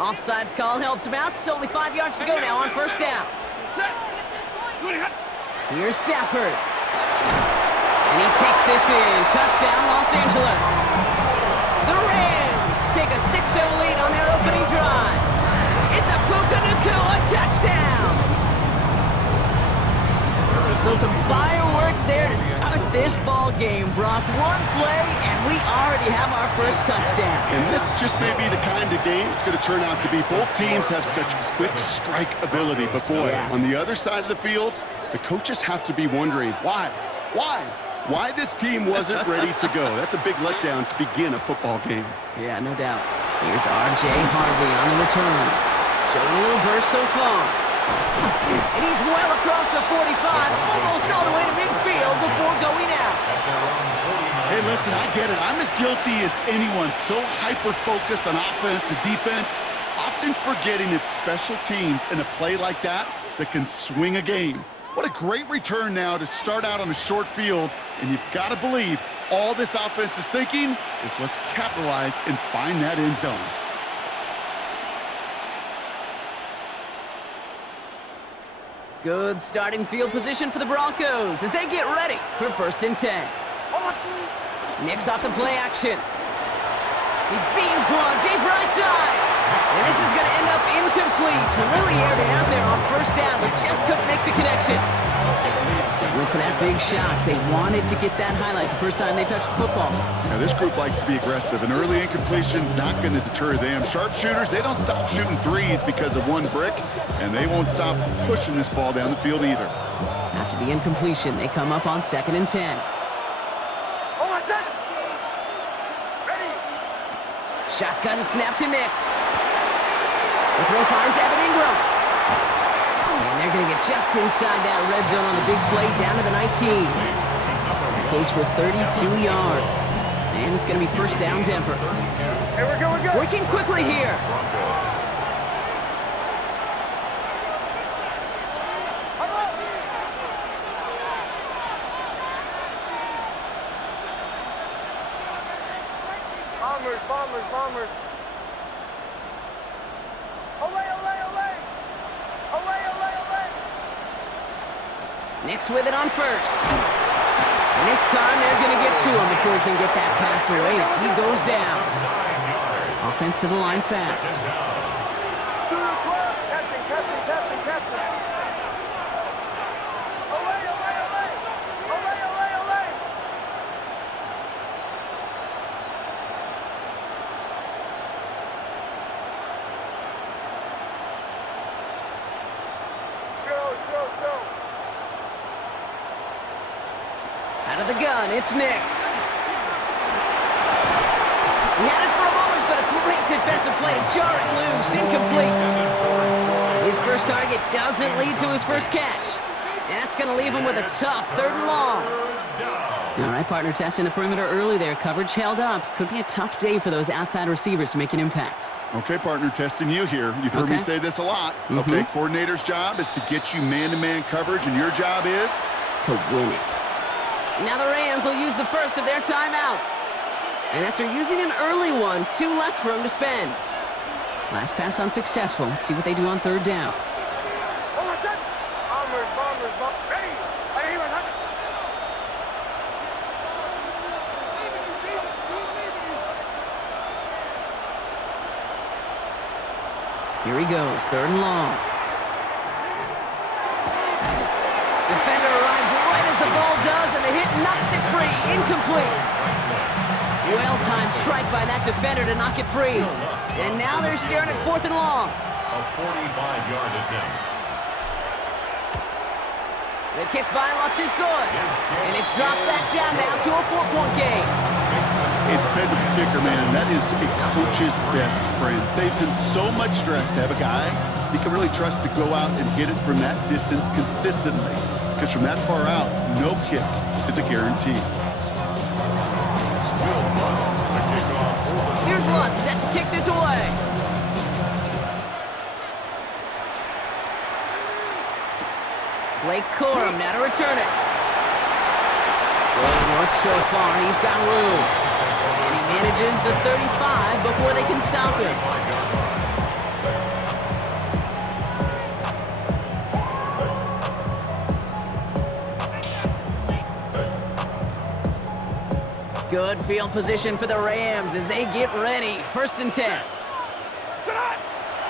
Offsides call helps him out. It's only 5 yards to go now on first down. Here's Stafford. And he takes this in. Touchdown, Los Angeles. The Rams take a 6-0 lead on their opening drive. It's a Puka Nacua touchdown. So some fireworks there to start this ball game, Brock. One play, and we already have our first touchdown. And this just may be the kind of game it's going to turn out to be. Both teams have such quick strike ability, but boy, on the other side of the field, the coaches have to be wondering, why this team wasn't ready to go. That's a big letdown to begin a football game. Yeah, no doubt. Here's R.J. Harvey on the return. Showing a little burst so far. And he's well across the 45, almost all the way to midfield before going out. Hey, listen, I get it. I'm as guilty as anyone. So hyper-focused on offense and defense, often forgetting it's special teams in a play like that can swing a game. What a great return now to start out on a short field, and you've got to believe all this offense is thinking is let's capitalize and find that end zone. Good starting field position for the Broncos as they get ready for 1st and 10. Nick's off the play action. He beams one deep right side. And this is going to end up incomplete. He really aired it out there on first down, but just couldn't make the connection. Went for that big shot. They wanted to get that highlight the first time they touched the football. Now, this group likes to be aggressive, and early incompletion's not going to deter them. Sharpshooters, they don't stop shooting threes because of one brick, and they won't stop pushing this ball down the field either. After the incompletion, they come up on 2nd and 10. Shotgun snap to Nix. The throw finds Evan Ingram. And they're going to get just inside that red zone on the big play down to the 19. That goes for 32 yards. And it's going to be 1st down Denver. Here we go. Working quickly here. Bombers. Olay. Nix with it on 1st. And this time they're going to get to him before he can get that pass away as he goes down. Offense to the line fast. Testing. Olay. Out of the gun, it's Nix. He had it for a moment, but a great defensive play to jar it loose. Incomplete. His first target doesn't lead to his first catch. And that's going to leave him with a tough 3rd and long. All right, partner, testing the perimeter early there. Coverage held up. Could be a tough day for those outside receivers to make an impact. Okay, partner, testing you here. You've heard me say this a lot. Okay, coordinator's job is to get you man-to-man coverage, and your job is? To win it. Now the Rams will use the first of their timeouts. And after using an early one, 2 left for him to spend. Last pass unsuccessful. Let's see what they do on 3rd down. Bombers. Ready. Here he goes, 3rd and long. Defender arrives right as the ball does, and the hit knocks it free. Incomplete. Well-timed strike by that defender to knock it free. And now they're staring at 4th and long. A 45-yard attempt. The kick by Lutz is good. And it's dropped back down now to a 4-point game. A dependable kicker, man. That is a coach's best friend. Saves him so much stress to have a guy he can really trust to go out and hit it from that distance consistently. Because from that far out, no kick is a guarantee. Here's Lutz set to kick this away. Blake Corum now to return it. Good work so far. He's got room. And he manages the 35 before they can stop him. Good field position for the Rams as they get ready. 1st and 10.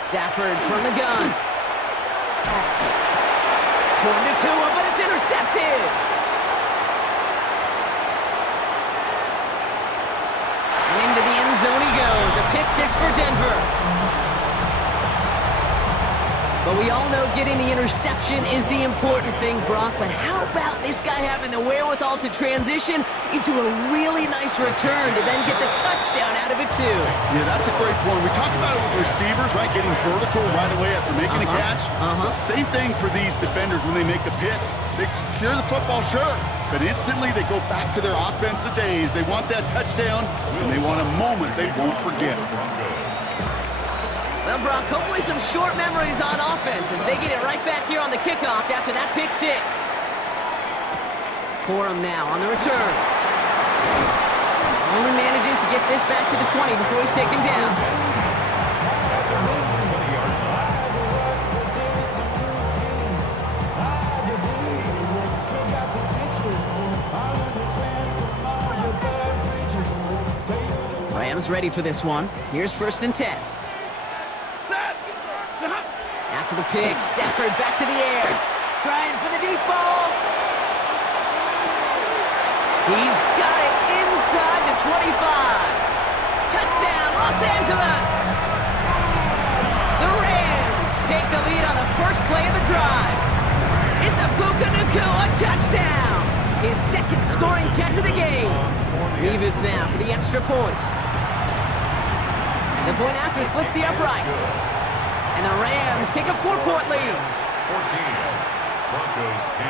Stafford from the gun. Toward Nakua, but it's intercepted. And into the end zone he goes. A pick 6 for Denver. But we all know getting the interception is the important thing, Brock. But how about this guy having the wherewithal to transition into a really nice return to then get the touchdown out of it, too? Yeah, that's a great point. We talk about it with receivers, right? Getting vertical right away after making a catch. Same thing for these defenders when they make the pick. They secure the football, sure, but instantly they go back to their offensive days. They want that touchdown, and they want a moment they won't forget. Well, Brock, hopefully some short memories on offense as they get it right back here on the kickoff after that pick 6. Corum now on the return. Only manages to get this back to the 20 before he's taken down. Rams ready for this one. Here's 1st and 10. After the pick, Stafford back to the air. Trying for the deep ball. He's got it inside the 25. Touchdown, Los Angeles. The Rams take the lead on the first play of the drive. It's a Puka Nakua touchdown. His 2nd scoring catch of the game. Revis now for the extra point. The point after splits the uprights. And the Rams take a 4-point lead. 14, Broncos 10.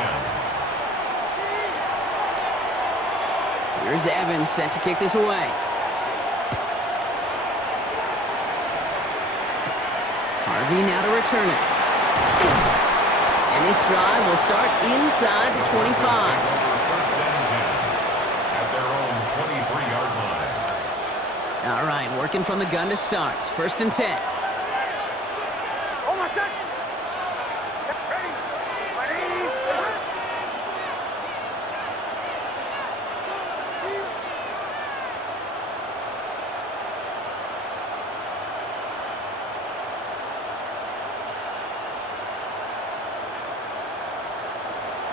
Here's Evans set to kick this away. Harvey now to return it. And this drive will start inside the 25. 1st and 10 at their own 23-yard line. All right, working from the gun to start. 1st and 10.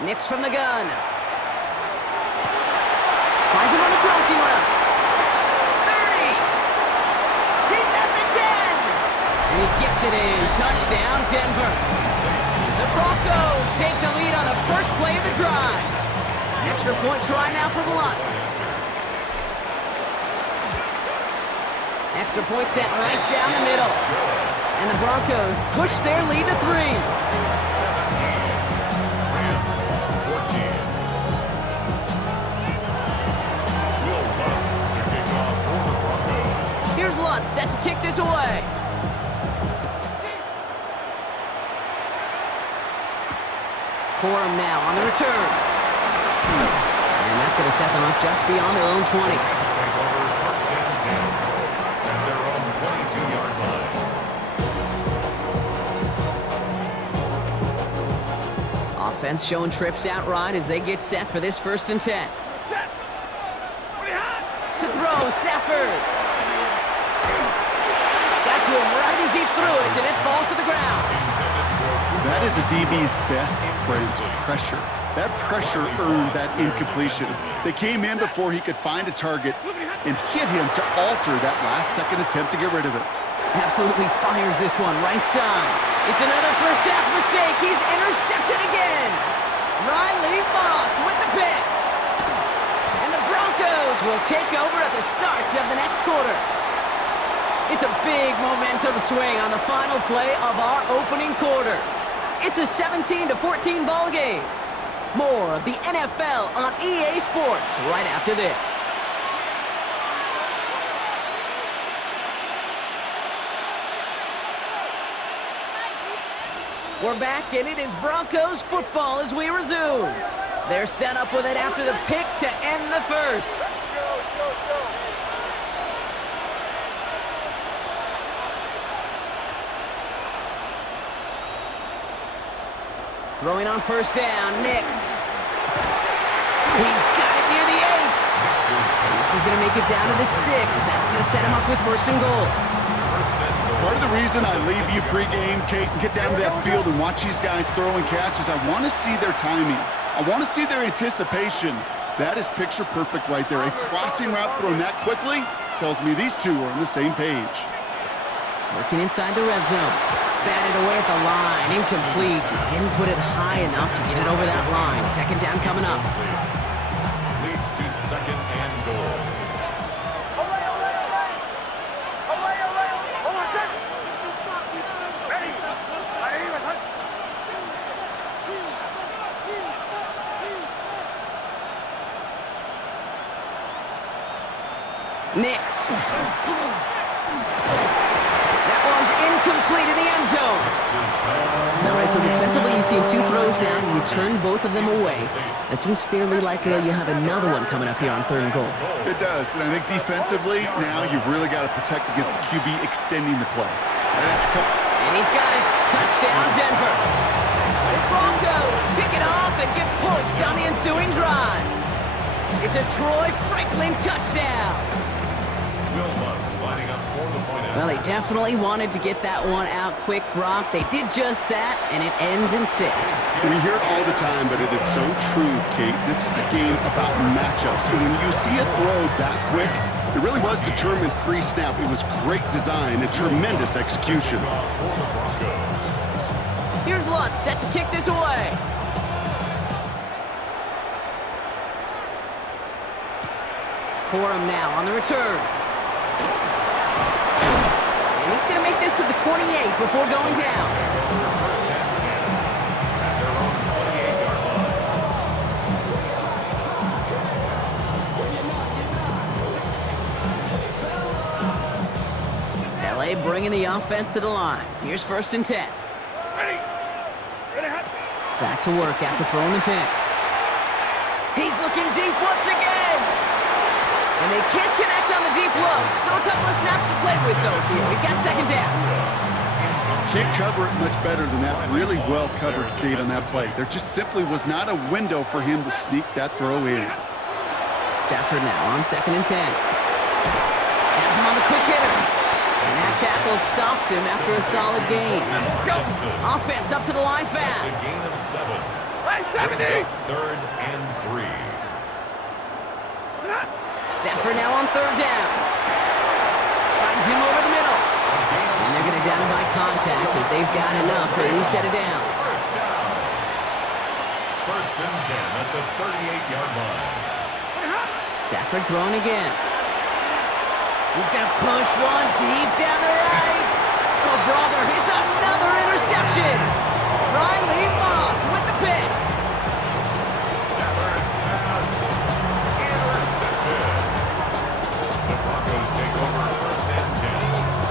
Nix from the gun. Finds him on the crossing route. 30. He's at the 10. And he gets it in. Touchdown, Denver. The Broncos take the lead on the first play of the drive. Extra point try now for the Lutz. Extra point set right down the middle. And the Broncos push their lead to 3. Here's Lutz set to kick this away. Corum now on the return. And that's going to set them up just beyond their own 20. Take over 1st and 10 at their own 22-yard line. Offense showing trips out right as they get set for this 1st and 10. To throw, Stafford. Got to him right as he threw it, and it falls to the ground. That is a DB's best friend, pressure. That pressure earned that incompletion. They came in before he could find a target and hit him to alter that last-second attempt to get rid of it. Absolutely fires this one right side. It's another first half mistake. He's intercepted again. Riley Moss with the pick. And the Broncos will take over at the start of the next quarter. It's a big momentum swing on the final play of our opening quarter. It's a 17-14 ball game. More of the NFL on EA Sports right after this. We're back, and it is Broncos football as we resume. They're set up with it after the pick to end the first. Throwing on first down, Nix. He's got it near the 8. And this is is going to make it down to the 6. That's going to set him up with first and goal. Part of the reason I leave you pregame, Kate, and get down to that field and watch these guys throw and catch is I want to see their timing. I want to see their anticipation. That is picture perfect right there. A crossing route thrown that quickly tells me these two are on the same page. Working inside the red zone. Batted away at the line. Incomplete. He didn't put it high enough to get it over that line. Second down coming up. Leads to second and goal. Away, away, away! Away, away, away! Hold on a second! Ready! Nix. That one's incomplete in the end zone. All right, so defensively you've seen 2 throws now. You turn both of them away. It seems fairly likely you have another one coming up here on 3rd and goal. It does, and I think defensively, now you've really got to protect against the QB extending the play. And he's got it. Touchdown, Denver. The Broncos pick it off and get points on the ensuing drive. It's a Troy Franklin touchdown. Well, they definitely wanted to get that one out quick, Brock. They did just that, and it ends in 6. We hear it all the time, but it is so true, Kate. This is a game about matchups. And when you see a throw that quick, it really was determined pre-snap. It was great design and tremendous execution. Here's Lutz set to kick this away. Corum now on the return. And he's going to make this to the 28 before going down. LA bringing the offense to the line. Here's 1st and 10. Back to work after throwing the pick. He's looking deep once again. And they can't connect on the deep look. Still a couple of snaps to play with, though, here. We've got 2nd down. Can't cover it much better than that. Really well covered, Kate, on that play. There just simply was not a window for him to sneak that throw in. Stafford now on 2nd and 10. Has him on the quick hitter. And that tackle stops him after a solid gain. Offense up to the line fast. It's a gain of 7. 3rd and 3. Stafford now on 3rd down. Finds him over the middle. And they're going to down him by contact as they've got enough for a new set of downs. 1st and 10 at the 38-yard line. Stafford throwing again. He's going to push one deep down the right. Oh, brother, it's another interception. Riley Moss with the pick. Stafford's pass intercepted. The Broncos take over 1st and 10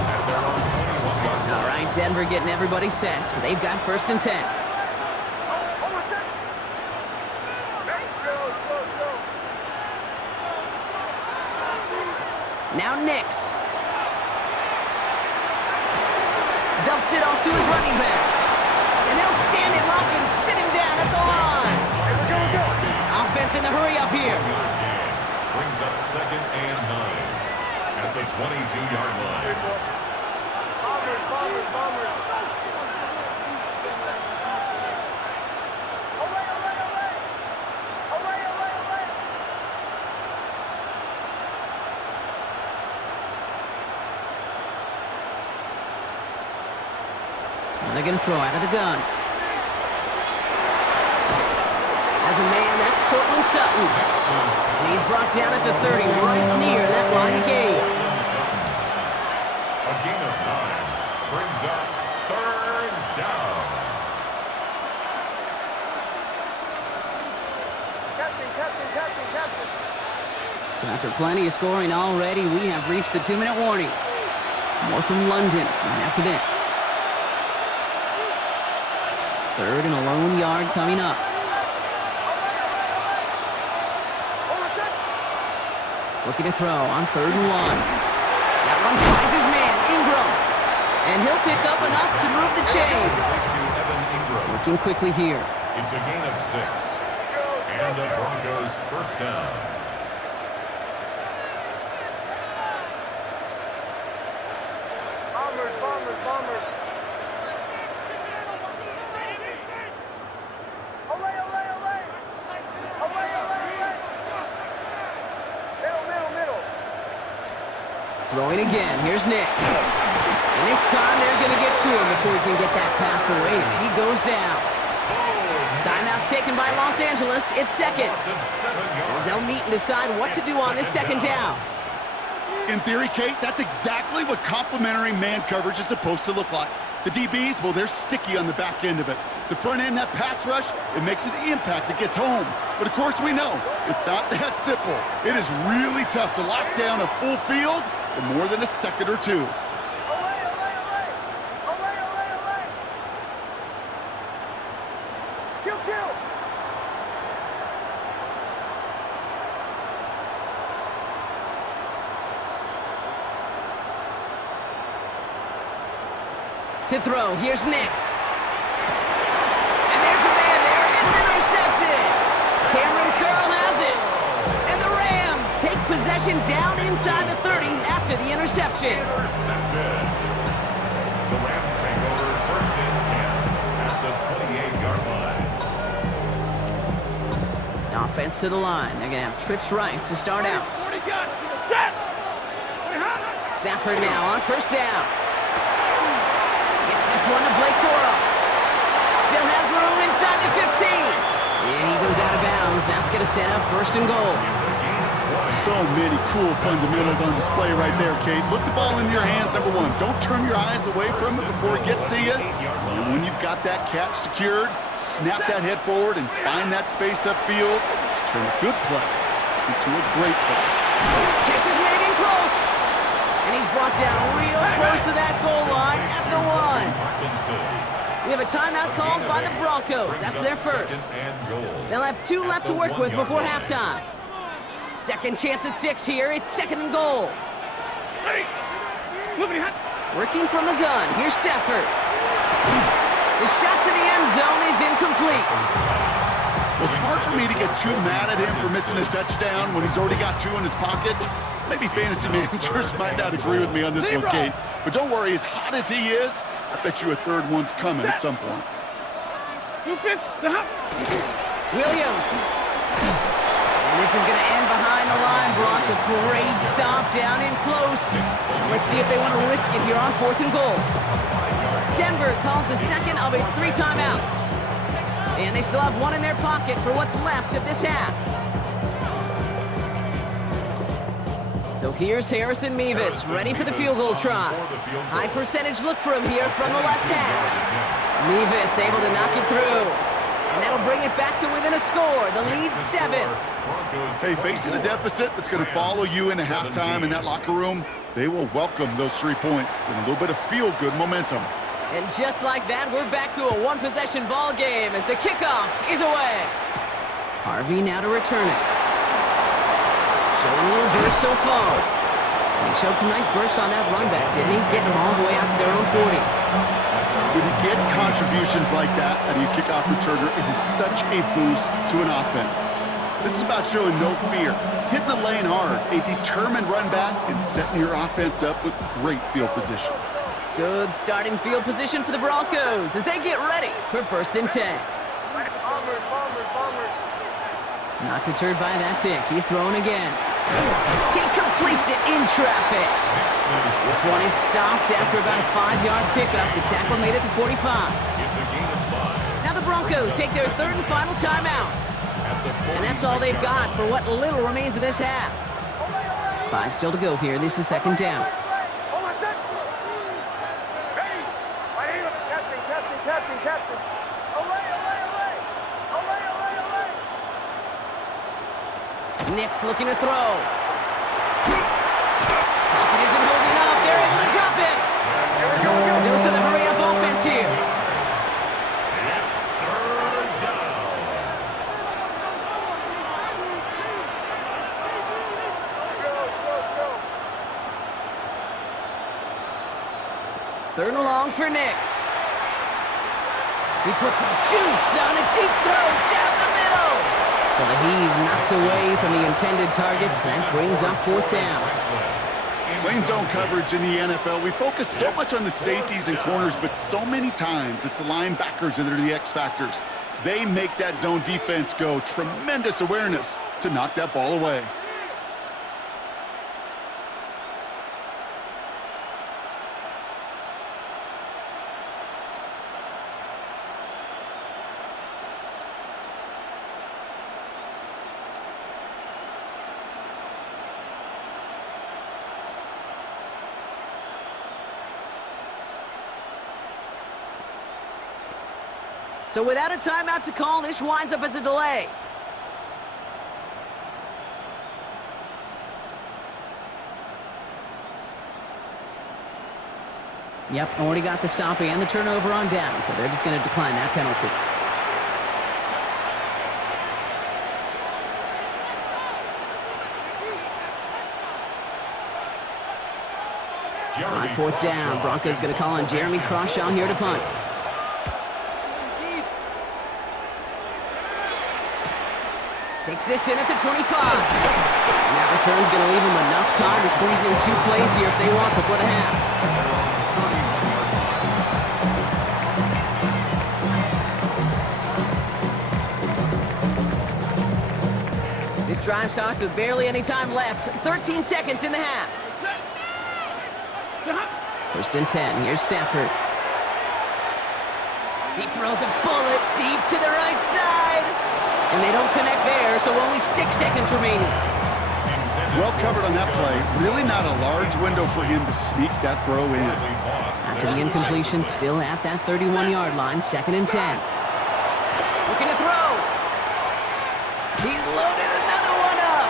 at their own 21-yard line. All right, Denver getting everybody set. So they've got 1st and 10. Hold on a second! Hey, Joe. Now Nix. Dumps it off to his running back. And they'll stand him up and sit him down at the line. Hey, we're going. Offense in the hurry up here. Brings up 2nd and 9 at the 22-yard line. Bombers. Away. And they're going to throw out of the gun. As a man, that's Cortland Sutton. And he's brought down at the 30, right near that line of gain. A gain of 9 brings up 3rd down. Captain. So after plenty of scoring already, we have reached the 2-minute warning. More from London right after this. 3rd and a lone yard coming up. Looking to throw on 3rd and 1. That one finds his man, Ingram. And he'll pick up enough to move the chains. Working quickly here. It's a gain of 6. And the Broncos 1st down. Throwing again. Here's Nick. And this time they're going to get to him before he can get that pass away as he goes down. Timeout taken by Los Angeles. It's second. As they'll meet and decide what to do on this second down. In theory, Kate, that's exactly what complementary man coverage is supposed to look like. The DBs, well, they're sticky on the back end of it. The front end, that pass rush, it makes an impact that gets home. But of course we know, it's not that simple. It is really tough to lock down a full field for more than a second or two. Away, away, away! Away, away, away! Kill, kill! To throw, here's Nix. And there's a man there, it's intercepted! Cameron Curl has it! And the Rams take possession down inside the 30 after the interception. Intercepted. The Rams take over first and 10 at the 28-yard line. Offense to the line. They're going to have trips right to start out. What do you got? Set! Stafford now on first down. Gets this one to Blake Corum. Still has room inside the 15. And he goes out of bounds. That's going to set up first and goal. So many cool fundamentals on display right there, Kate. Look the ball in your hands, number one. Don't turn your eyes away from it before it gets to you. And when you've got that catch secured, snap that head forward and find that space upfield to turn a good play into a great play. Catch is made in close. And he's brought down real close to that goal line at the 1. We have a timeout called by the Broncos. That's their first. They'll have 2 left to work with before halftime. Second chance at 6 here. It's second and goal. Working from the gun. Here's Stafford. The shot to the end zone is incomplete. Well, it's hard for me to get too mad at him for missing a touchdown when he's already got 2 in his pocket. Maybe fantasy managers might not agree with me on this one, Kate. But don't worry, as hot as he is, I bet you a third one's coming at some point. Williams. And this is going to end behind the line, Brock. A great stop down in close. Now let's see if they want to risk it here on 4th and goal. Denver calls the second of its 3 timeouts. And they still have 1 in their pocket for what's left of this half. So here's Harrison Mevis, ready for the field goal try. High percentage look for him here from the left half. Mevis able to knock it through. And that'll bring it back to within a score. The lead's 7. Hey, facing a deficit that's going to follow you into halftime in that locker room, they will welcome those 3 points and a little bit of feel-good momentum. And just like that, we're back to a 1-possession ball game as the kickoff is away. Harvey now to return it. Showing a little burst so far. And he showed some nice bursts on that run back, didn't he? Getting them all the way out to their own 40. When you get contributions like that out of your kickoff returner, it is such a boost to an offense. This is about showing no fear, hitting the lane hard, a determined run back, and setting your offense up with great field position. Good starting field position for the Broncos as they get ready for first and 10. Bombers, bombers, bombers. Not deterred by that pick. He's throwing again. He completes it in traffic. This one is stopped after about a 5-yard pickup. The tackle made it to 45. It's a gain of 5. Now the Broncos take their 3rd and final timeout. And that's all they've got for what little remains of this half. 5 still to go here. This is second down. Hold on a sec. Ready? Right here. Captain, captain, captain, captain. Away, away, away. Away, away, away. Nick's looking to throw. Pocket isn't holding up. They're able to drop it. A dose of the hurry-up offense here. It's 3rd down. Third and long for Nix. He puts some juice on a deep throw down the middle. So the heave knocked away from the intended targets. That brings up 4th down. Plain zone coverage in the NFL, we focus so much on the safeties and corners, but so many times it's the linebackers that are the X factors. They make that zone defense go. Tremendous awareness to knock that ball away. So without a timeout to call, this winds up as a delay. Yep, already got the stop and the turnover on down, so they're just going to decline that penalty. On fourth down, Broncos going to call on Jeremy Crawshaw here to punt. Takes this in at the 25. And that return's going to leave them enough time to squeeze in 2 plays here if they want before the half. This drive starts with barely any time left. 13 seconds in the half. First and 10. Here's Stafford. He throws a bullet deep to the right side. And they don't connect there, so only 6 seconds remaining. Well covered on that play. Really not a large window for him to sneak that throw in. After the incompletion, still at that 31-yard line, 2nd and 10. Looking to throw. He's loaded another one up.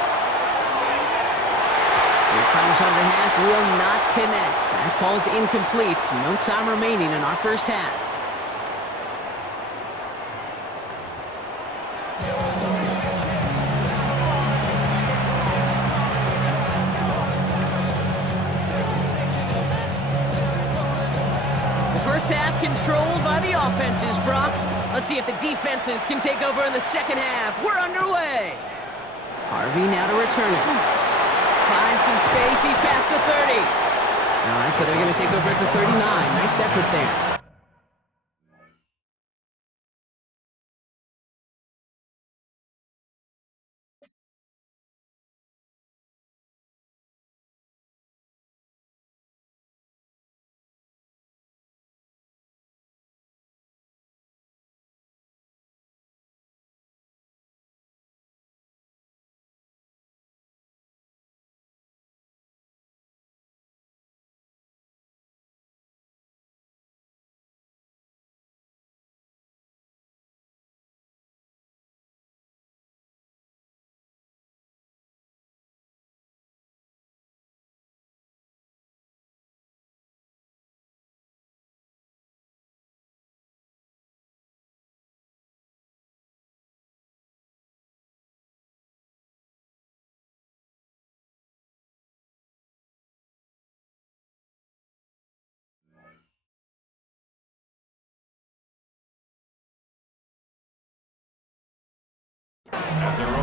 His final shot of the half will not connect. That falls incomplete. No time remaining in our first half. First half controlled by the offenses, Brock. Let's see if the defenses can take over in the second half. We're underway. Harvey now to return it. Finds some space. He's past the 30. All right, so they're going to take over at the 39. Nice effort there.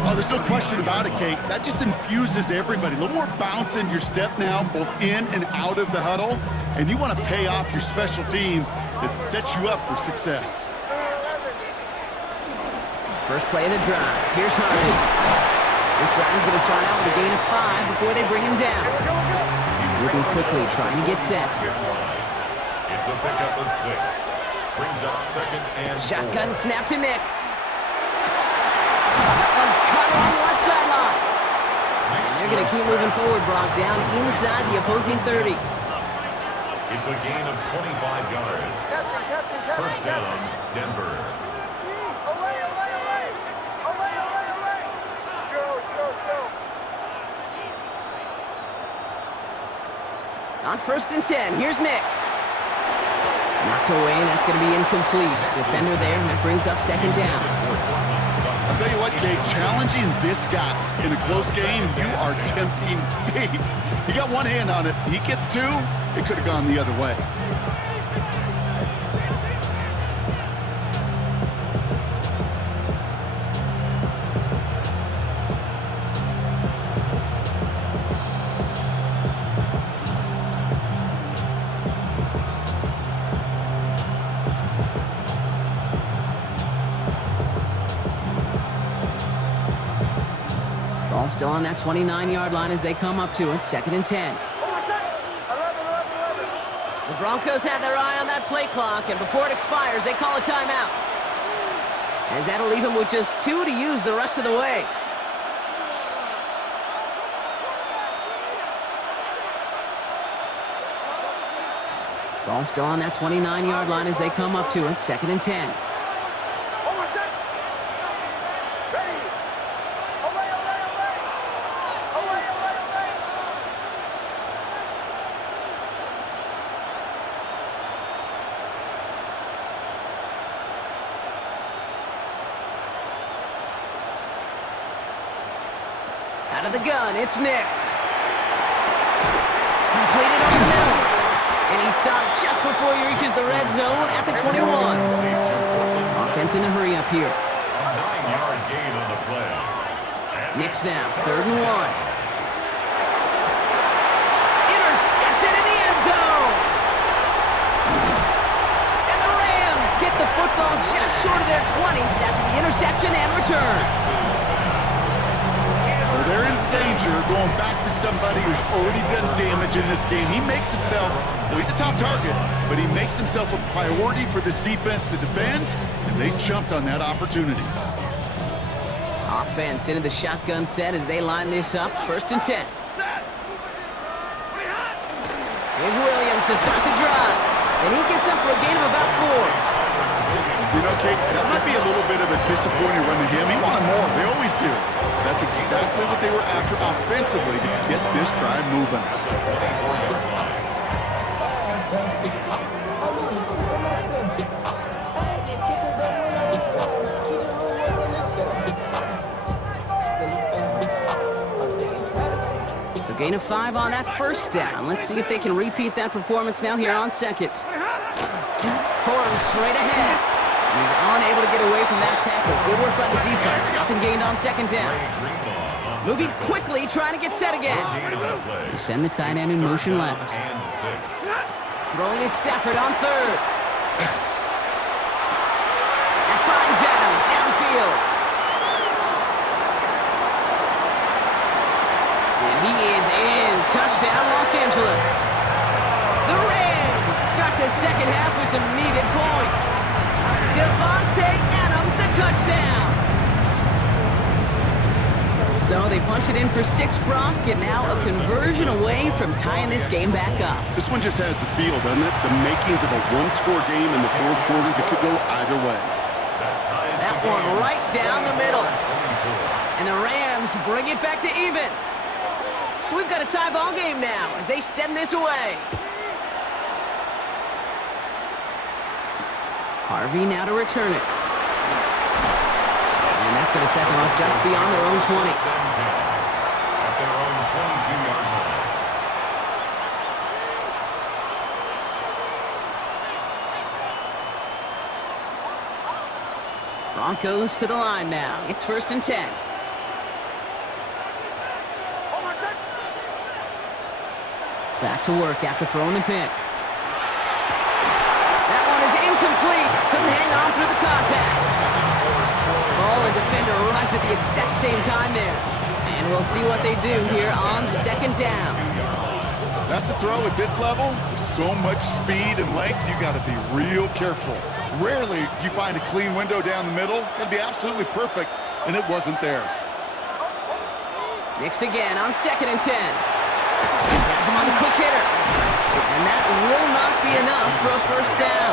Oh, there's no question about it, Kate. That just infuses everybody. A little more bounce in your step now, both in and out of the huddle. And you want to pay off your special teams that sets you up for success. First play of the drive. Here's Harvey. This drive is going to start out with a gain of 5 before they bring him down. Moving quickly, trying to get set. It's a pickup of 6. Brings up 2nd and 4. Shotgun snap to Nix. That one's cut along left sideline. And they're going to keep moving forward, Brock, down inside the opposing 30. It's a gain of 25 yards. First down, Denver. On 1st and 10, here's Nix. Knocked away, that's going to be incomplete. Defender there, and that brings up 2nd down. I'll tell you what, Kate, challenging this guy in a close game, you are tempting fate. He got one hand on it. He gets 2, it could have gone the other way. Ball still on that 29-yard line as they come up to it, 2nd and 10. The Broncos had their eye on that play clock, and before it expires, they call a timeout. As that'll leave them with just 2 to use the rest of the way. Ball still on that 29-yard line as they come up to it, 2nd and 10. Out of the gun, it's Nix. Completed over the middle. And he stopped just before he reaches the red zone at the 21. Offense in a hurry up here. A 9-yard gain on the play. Nix now, 3rd and 1. Intercepted in the end zone. And the Rams get the football just short of their 20 after the interception and return. Well, they're in danger going back to somebody who's already done damage in this game. He makes himself, well, he's a top target, but he makes himself a priority for this defense to defend, and they jumped on that opportunity. Offense into the shotgun set as they line this up. 1st and 10. Here's Williams to start the drive. And he gets up for a gain of about 4. You know, Kate, that might be a little bit of a disappointing run to him. He wanted more. They always do. That's exactly what they were after offensively to get this drive moving. So gain of 5 on that 1st down. Let's see if they can repeat that performance now here on 2nd. Corum straight ahead. He's unable to get away from that tackle. Good work by the defense. Nothing gained on 2nd down. Moving quickly, trying to get set again. They send the tight end in motion left. Throwing is Stafford on 3rd. That finds Adams downfield. And he is in. Touchdown, Los Angeles. The Rams start the 2nd half with some needed points. Devontae Adams, the touchdown. So they punch it in for 6, Brock, and now a conversion away from tying this game back up. This one just has the feel, doesn't it? The makings of a one-score game in the 4th quarter that could go either way. That one right down the middle. And the Rams bring it back to even. So we've got a tie ball game now as they send this away. Harvey now to return it. And that's going to set them up just beyond their own 20. At their own 22-yard line. Broncos to the line now. It's 1st and 10. Back to work after throwing the pick. That one is incomplete. Couldn't hang on through the contact. Ball and defender arrived at the exact same time there. And we'll see what they do here on 2nd down. That's a throw at this level. With so much speed and length, you got to be real careful. Rarely do you find a clean window down the middle. Got to be absolutely perfect, and it wasn't there. Nix again on 2nd and 10. Has him on the quick hitter. And that will not be enough for a 1st down.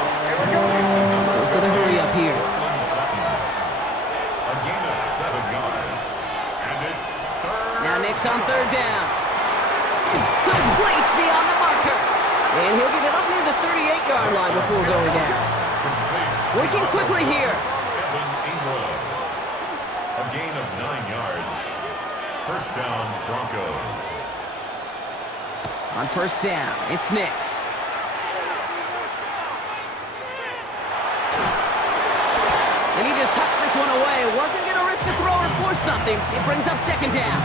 Dose of the hurry up here. A gain of 7 yards. And it's 3rd. Now Nix on 3rd down. Complete beyond the marker. And he'll get it up near the 38-yard line before going down. Working quickly here. A gain of 9 yards. 1st down, Broncos. On 1st down, it's Nix. And he just hucks this one away. Wasn't going to risk a throw or force something. It brings up 2nd down.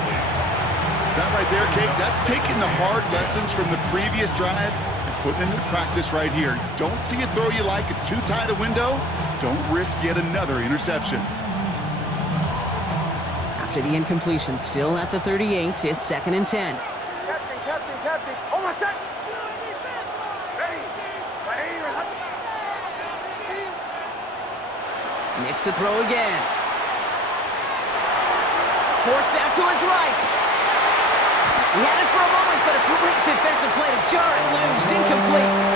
That right there, Kate, that's taking the hard lessons from the previous drive and putting it into practice right here. You don't see a throw you like, it's too tight a window. Don't risk yet another interception. After the incompletion, still at the 38, it's 2nd and 10. Captain. Oh, my set. Ready. Nix to throw again. Forced out to his right. He had it for a moment, but a great defensive play to jar it loose. Incomplete.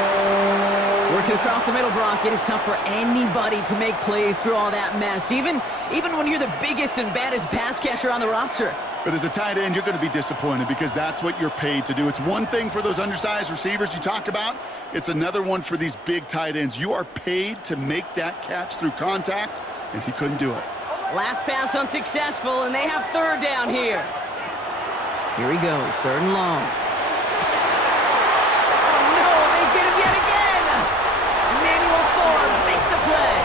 Working across the middle, Brock, it is tough for anybody to make plays through all that mess, even when you're the biggest and baddest pass catcher on the roster. But as a tight end, you're going to be disappointed because that's what you're paid to do. It's one thing for those undersized receivers you talk about. It's another one for these big tight ends. You are paid to make that catch through contact, and he couldn't do it. Last pass unsuccessful, and they have 3rd down here. Here he goes, 3rd and long. Oh no, they get him yet again! Emmanuel Forbes makes the play.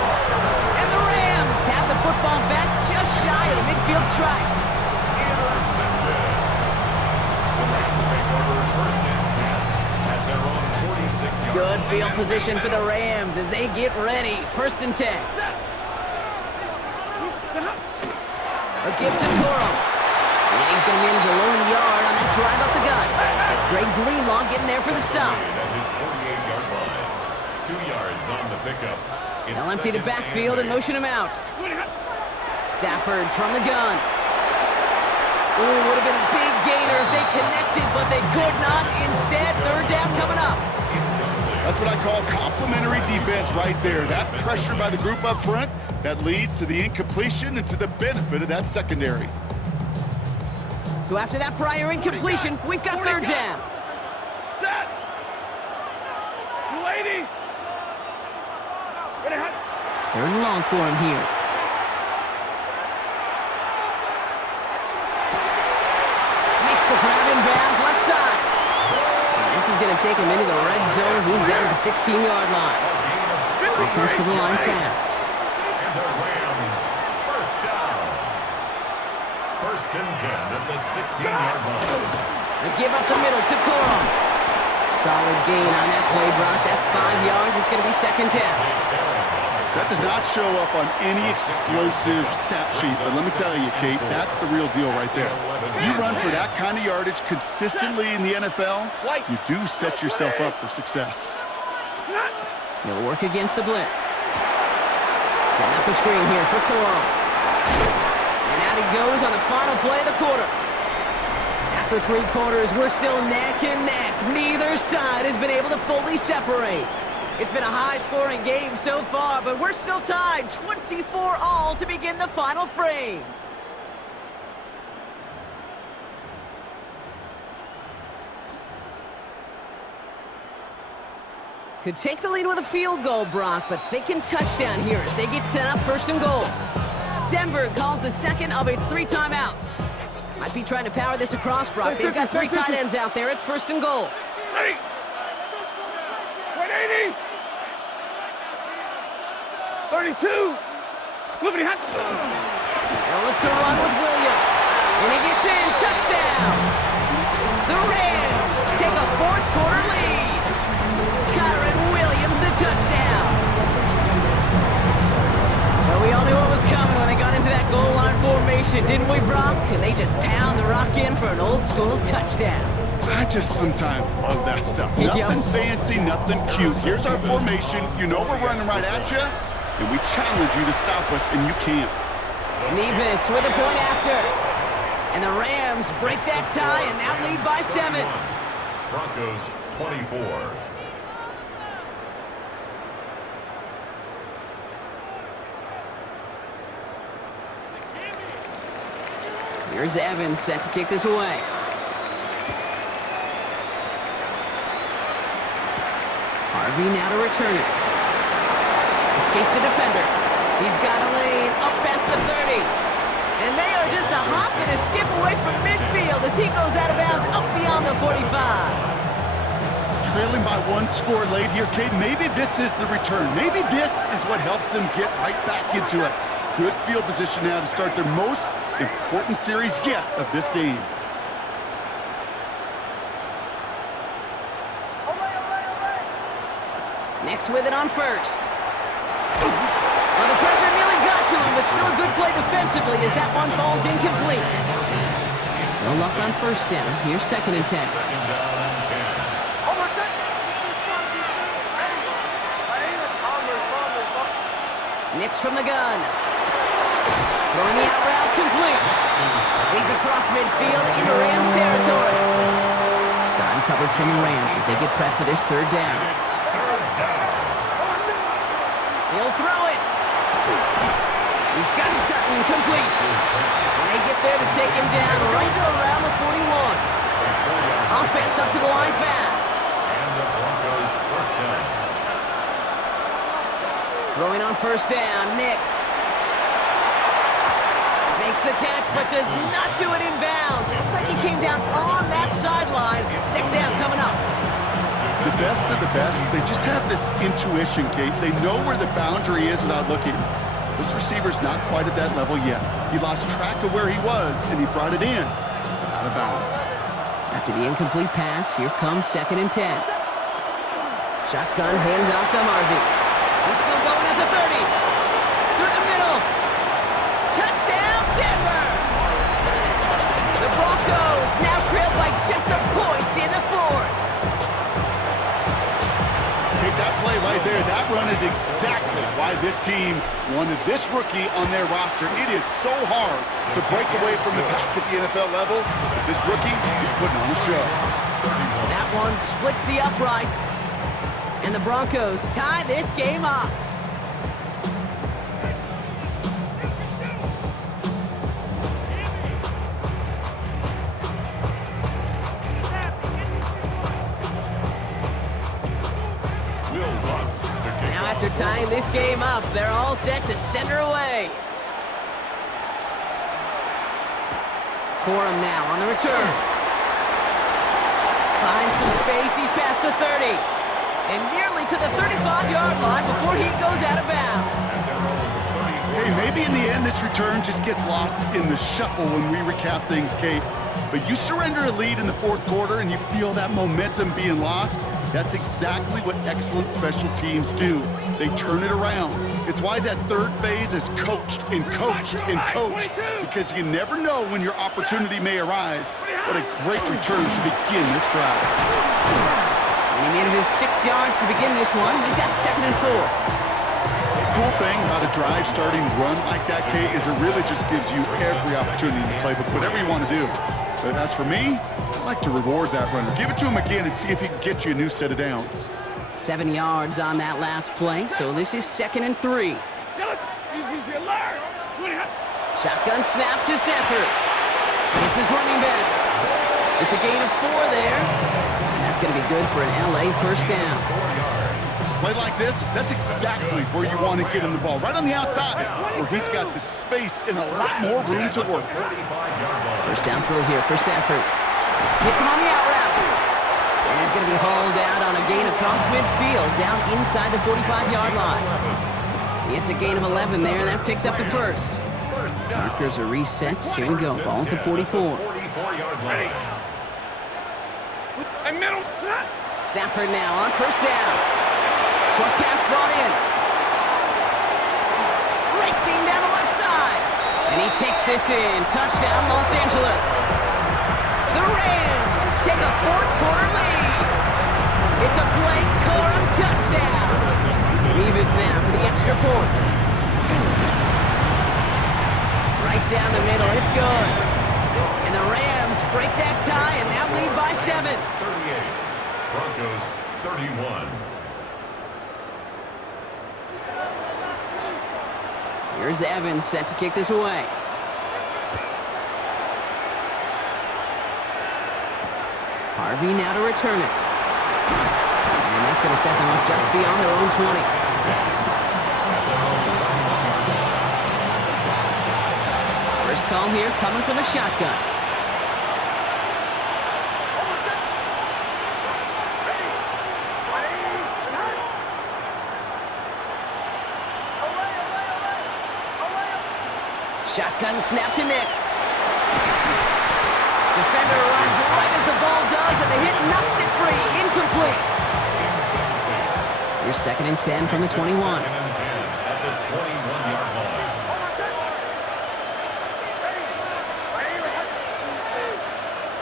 And the Rams have the football back just shy of the midfield stripe. Intercepted. The Rams take over 1st and 10 at their own 46-yard Good line. field position for the Rams as they get ready. 1st and 10. A gift to Corum. And he's going to manage a lone yard on that drive up the gut. Dre Greenlaw getting there for the stop. At his 48-yard line. 2 yards on the pickup. It's They'll empty the 2nd backfield and motion him out. Stafford from the gun. Ooh, would have been a big gainer if they connected, but they could not. Instead, 3rd down coming up. That's what I call complimentary defense right there. That pressure by the group up front, that leads to the incompletion and to the benefit of that secondary. So after that prior incompletion, we've got 3rd down. Set! 280! 3rd and long for him here. Makes the grab in bounds, left side. Now, this is going to take him into the red zone. He's down at the 16-yard line. Offensive line fast. And the Rams, 1st down. 1st and 10 at the 16-yard line. They give up the middle to Corum. Solid gain on that play, Brock. That's 5 yards. It's going to be 2nd down. That does not show up on any explosive stat sheet, but let me tell you, Kate, that's the real deal right there. You run for that kind of yardage consistently in the NFL, you do set yourself up for success. He'll work against the blitz. Setting up the screen here for Corum. And out he goes on the final play of the quarter. After 3 quarters, we're still neck and neck. Neither side has been able to fully separate. It's been a high-scoring game so far, but we're still tied 24-all to begin the final frame. Could take the lead with a field goal, Brock, but thinking touchdown here as they get set up 1st and goal. Denver calls the 2nd of its 3 timeouts. Might be trying to power this across, Brock. They've got 3 tight ends out there. It's 1st and goal. Ready! 180! 32! Flippity hot! They'll look to run with Williams. And he gets in. Touchdown! The Rams take a 4th quarter lead. Kyron Williams, the touchdown. Well, we all knew what was coming when they got into that goal line formation, didn't we, Brock? And they just pound the rock in for an old-school touchdown. I just sometimes love that stuff. Yep. Nothing fancy, nothing cute. Here's our formation. You know we're running right at you, and we challenge you to stop us, and you can't. Nevis with a point after. And the Rams break that tie and now lead by 7. Broncos 24. Here's Evans set to kick this away. Harvey now to return it. Escapes the defender. He's got a lane up past the 30. And they are just a hop and a skip away from midfield as he goes out of bounds up beyond the 45. Trailing by 1 score late here, Kate. Maybe this is the return. Maybe this is what helps them get right back into it. Good field position now to start their most important series yet of this game. Next with it on 1st. Well, the pressure nearly got to him, but still a good play defensively as that one falls incomplete. No luck on 1st down. Here's 2nd and 10. 2nd down and 10. Nix from the gun. Throwing the out route complete. He's across midfield into Rams territory. Dime covered from the Rams as they get prepped for this 3rd down. He'll throw it. He's got Sutton complete. And they get there to take him down right around the 41. Offense up to the line fast. And the Broncos 1st down. Throwing on 1st down, Nix. Makes the catch, but does not do it in bounds. It looks like he came down on that sideline. Second down coming up. The best of the best, they just have this intuition, Kate. They know where the boundary is without looking. This receiver's not quite at that level yet. He lost track of where he was, and he brought it in, but out of bounds. After the incomplete pass, here comes 2nd and 10. Shotgun handoff to Harvey. He's still going at the 30. Through the middle. Touchdown, Denver! The Broncos now trail by just a point in the 4th. Kate, that play right there, that run is exactly why this team wanted this rookie on their roster. It is so hard to break away from the pack at the NFL level. This rookie is putting on a show. That one splits the uprights. And the Broncos tie this game up. Now after tying this game up, they're all set to send her away. Corum now on the return. Finds some space, he's past the 30. And nearly to the 35-yard line before he goes out of bounds. Hey, maybe in the end this return just gets lost in the shuffle when we recap things, Kate. But you surrender a lead in the 4th quarter and you feel that momentum being lost. That's exactly what excellent special teams do. They turn it around. It's why that 3rd phase is coached and coached and coached, because you never know when your opportunity may arise. What a great return to begin this drive. And he made it his 6 yards to begin this one. We've got 2nd and 4. The cool thing about a drive starting run like that, Kate, is it really just gives you every opportunity to play with whatever you want to do. But as for me, I like to reward that runner. Give it to him again and see if he can get you a new set of downs. 7 yards on that last play, so this is 2nd and 3. Shotgun snap to Sanford. It's his running back. It's a gain of 4 there. And that's going to be good for an LA first down. Play like this, that's exactly where you want to get him the ball. Right on the outside, where he's got the space and a lot more room to work. First down throw here for Stafford. Hits him on the out route. And he's going to be hauled out on a gain across midfield, down inside the 45-yard line. It's a gain of 11 there, and that picks up the first. Markers are reset. Here we go. Ball at the 44. Stafford now on first down. Short pass brought in. Racing down the left side. And he takes this in. Touchdown, Los Angeles. The Rams take a 4th quarter lead. It's a Blake Corum touchdown. Levis now for the extra point. Right down the middle. It's good. And the Rams break that tie and now lead by 7. 38. Broncos 31. Here's Evans set to kick this away. Harvey now to return it. And that's going to set them up just beyond their own 20. First call here coming from the shotgun. Shotgun snap to Nix. Defender runs right as the ball does, and the hit knocks it free. Incomplete. Here's 2nd and 10 from the 21. 2nd and 10 at the 21-yard line.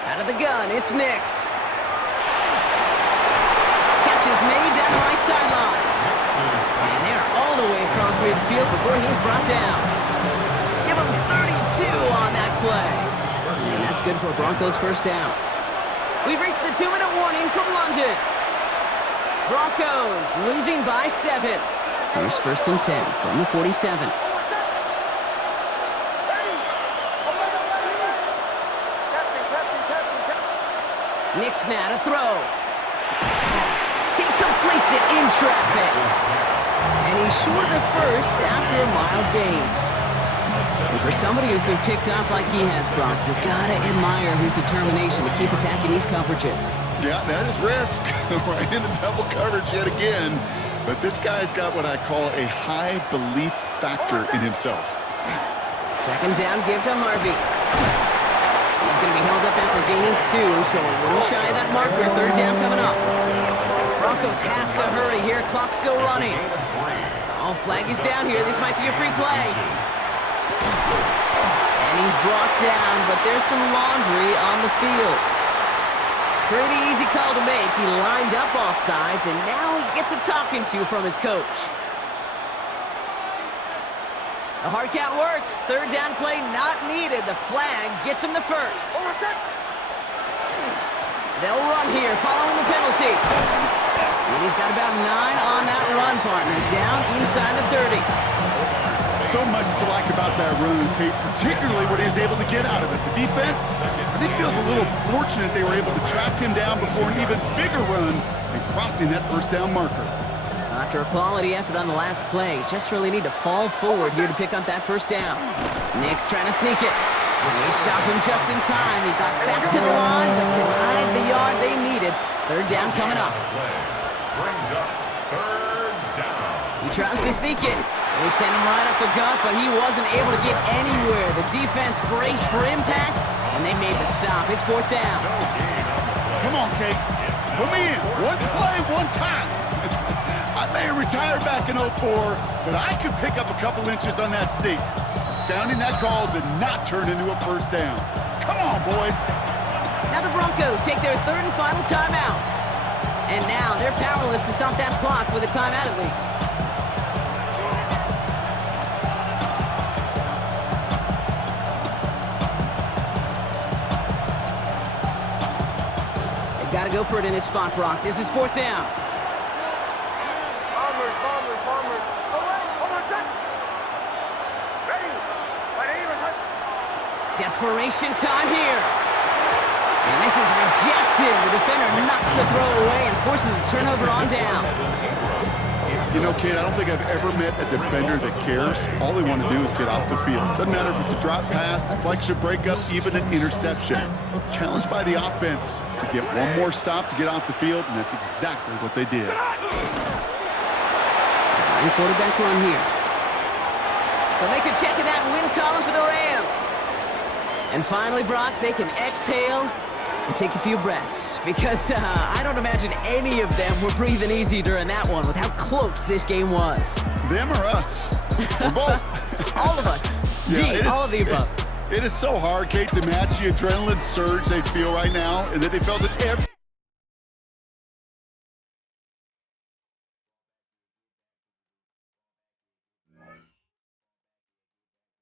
Out of the gun, it's Nix. Catch is made down the right sideline. And they're all the way across midfield before he's brought down. Give him 32 on that play. And that's good for a Broncos first down. We've reached the 2-minute warning from London. Broncos losing by 7. Here's 1st and 10 from the 47. Nix now to throw. He completes it in traffic. And he's short of the first after a mild gain. And for somebody who's been picked off like he has, Brock, you gotta admire his determination to keep attacking these coverages. Yeah, that is risk. Right into double coverage yet again. But this guy's got what I call a high belief factor in himself. Second down, give to Harvey. He's going to be held up after gaining 2, so a little shy of that marker. Third down coming up. Broncos have to hurry here. Clock's still running. Oh, flag is down here. This might be a free play. And he's brought down, but there's some laundry on the field. Pretty easy call to make. He lined up offsides, and now he gets a talking to from his coach. The hard count works. Third down play not needed. The flag gets him the first. They'll run here following the penalty. And he's got about 9 on that run, partner. Down inside the 30. So much to like about that run, Kate, particularly what he was able to get out of it. The defense, I think, feels a little fortunate they were able to track him down before an even bigger run and crossing that first down marker. After a quality effort on the last play, just really need to fall forward here to pick up that first down. Nick's trying to sneak it. They stop him just in time. He got back to the line, but denied the yard they needed. Third down coming up. Brings up third down. He tries to sneak it. They sent him right up the gut, but he wasn't able to get anywhere. The defense braced for impact, and they made the stop. It's fourth down. Come on, Kate. Put me in. One play, one time. I may have retired back in 04, but I could pick up a couple inches on that sneak. Astounding that call did not turn into a first down. Come on, boys. Now the Broncos take their third and final timeout. And now they're powerless to stop that clock with a timeout at least. They've got to go for it in this spot, Brock. This is fourth down. Bombers. Desperation time here. And this is rejected. The defender knocks the throw away and forces a turnover on down. You know, kid, I don't think I've ever met a defender that cares. All they want to do is get off the field. Doesn't matter if it's a drop pass, deflection, breakup, even an interception. Challenged by the offense to get one more stop to get off the field, and that's exactly what they did. Design quarterback run here. So they can check in that win column for the Rams. And finally, Brock, they can exhale and take a few breaths. Because I don't imagine any of them were breathing easy during that one with how close this game was. Them or us? We're both. All of us. Yeah, all of the above. It is so hard, Kate, to match the adrenaline surge they feel right now, and that they felt it every